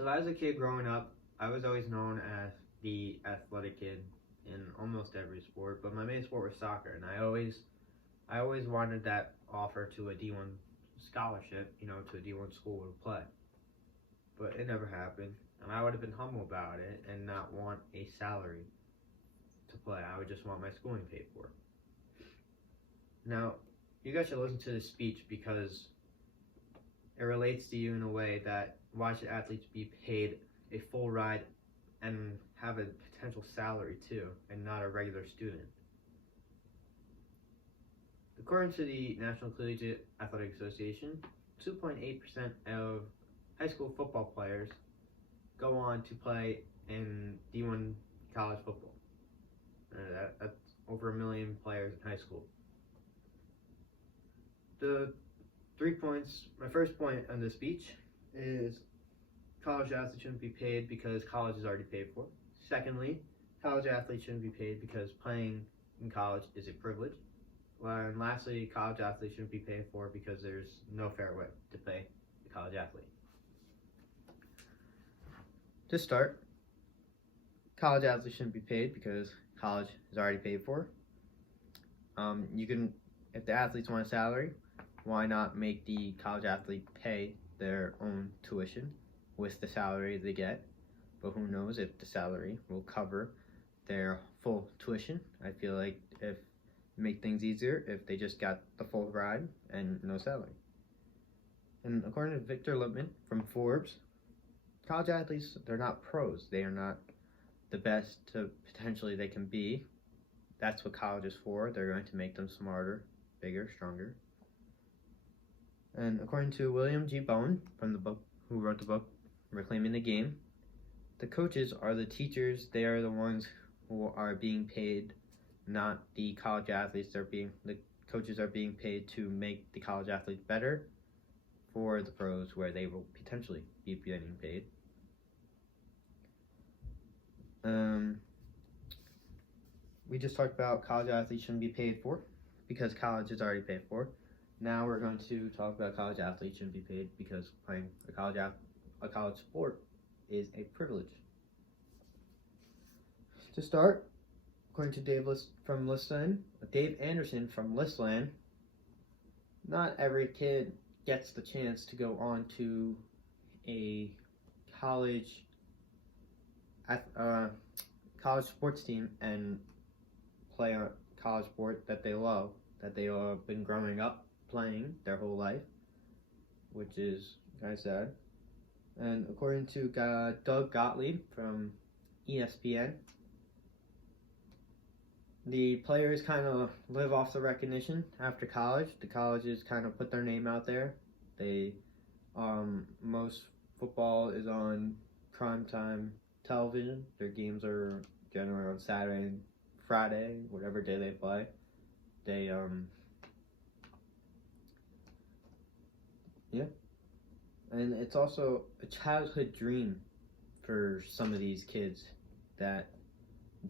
So as a kid growing up, I was always known as the athletic kid in almost every sport, but my main sport was soccer, and I always wanted that offer to a D1 scholarship, to a D1 school to play. But it never happened, and I would have been humble about it and not want a salary to play. I would just want my schooling paid for. Now, you guys should listen to this speech because it relates to you in a way that why should athletes be paid a full ride and have a potential salary too, and not a regular student. According to the National Collegiate Athletic Association, 2.8% of high school football players go on to play in D1 college football. That's over 1 million players in high school. The 3 points, my first point on this speech is college athletes shouldn't be paid because college is already paid for. Secondly, college athletes shouldn't be paid because playing in college is a privilege. And lastly, college athletes shouldn't be paid for because there's no fair way to pay a college athlete. To start, college athletes shouldn't be paid because college is already paid for. If the athletes want a salary, why not make the college athlete pay their own tuition with the salary they get? But who knows if the salary will cover their full tuition. I feel like if make things easier if they just got the full ride and no salary. And according to Victor Lipman from Forbes, college athletes, they're not pros. They are not the best to potentially they can be. That's what college is for. They're going to make them smarter, bigger, stronger. And according to William G. Bowen from the book, who wrote the book Reclaiming the Game, the coaches are the teachers. They are the ones who are being paid, not the college athletes. The coaches are being paid to make the college athletes better for the pros, where they will potentially be getting paid. We just talked about college athletes shouldn't be paid for because college is already paid for. Now we're going to talk about college athletes shouldn't be paid because playing a college sport is a privilege. To start, according to Dave Anderson from Listland, not every kid gets the chance to go on to a college sports team and play a college sport that they love, that they have been growing up playing their whole life, which is kind of sad. And according to Doug Gottlieb from ESPN, the players kind of live off the recognition after college. The colleges kind of put their name out there. Most football is on primetime television. Their games are generally on Saturday and Friday, whatever day they play. And it's also a childhood dream for some of these kids that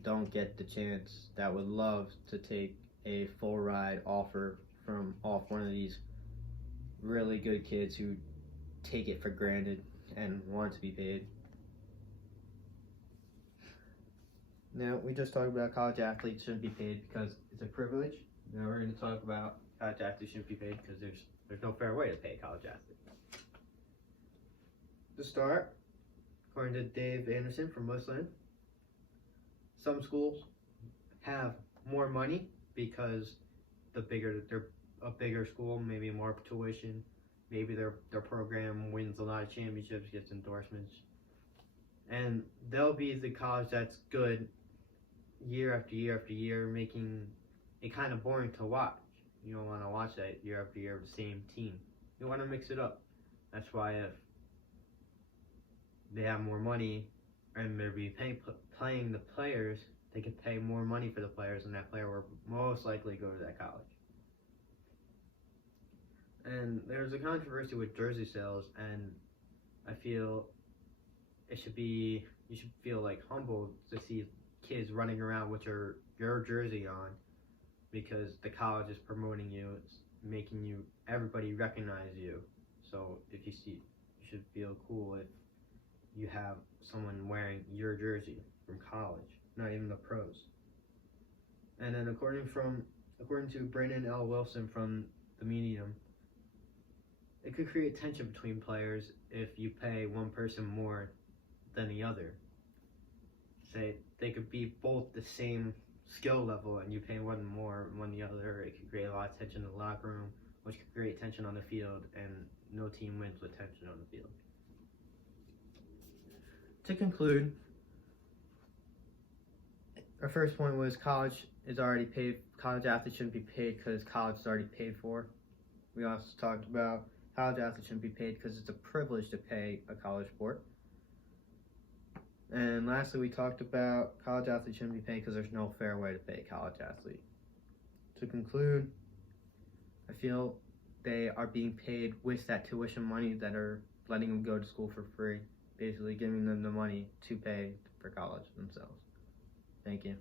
don't get the chance, that would love to take a full ride offer off one of these really good kids who take it for granted and want to be paid. Now, we just talked about college athletes shouldn't be paid because it's a privilege. Now we're going to talk about college athletes shouldn't be paid because there's no fair way to pay a college athlete. To start, according to Dave Anderson from Listland, some schools have more money because they're a bigger school, maybe more tuition, maybe their program wins a lot of championships, gets endorsements, and they'll be the college that's good year after year after year, making it kind of boring to watch. You don't want to watch that year after year of the same team. You want to mix it up. That's why if they have more money and they're paying the players, they can pay more money for the players, and that player will most likely go to that college. And there's a controversy with jersey sales, and I feel you should feel like humbled to see kids running around with your jersey on, because the college is promoting you, it's making everybody recognize you. So you should feel cool if you have someone wearing your jersey from college, not even the pros. And then according to Brandon L. Wilson from the Medium, it could create tension between players if you pay one person more than the other. Say they could be both the same skill level and you pay one more, one the other. It could create a lot of tension in the locker room, which could create tension on the field, and no team wins with tension on the field. To conclude, our first point was college is already paid. College athletes shouldn't be paid because college is already paid for. We also talked about college athletes shouldn't be paid because it's a privilege to pay a college sport. And lastly, we talked about college athletes shouldn't be paid because there's no fair way to pay a college athlete. To conclude, I feel they are being paid with that tuition money that are letting them go to school for free, basically giving them the money to pay for college themselves. Thank you.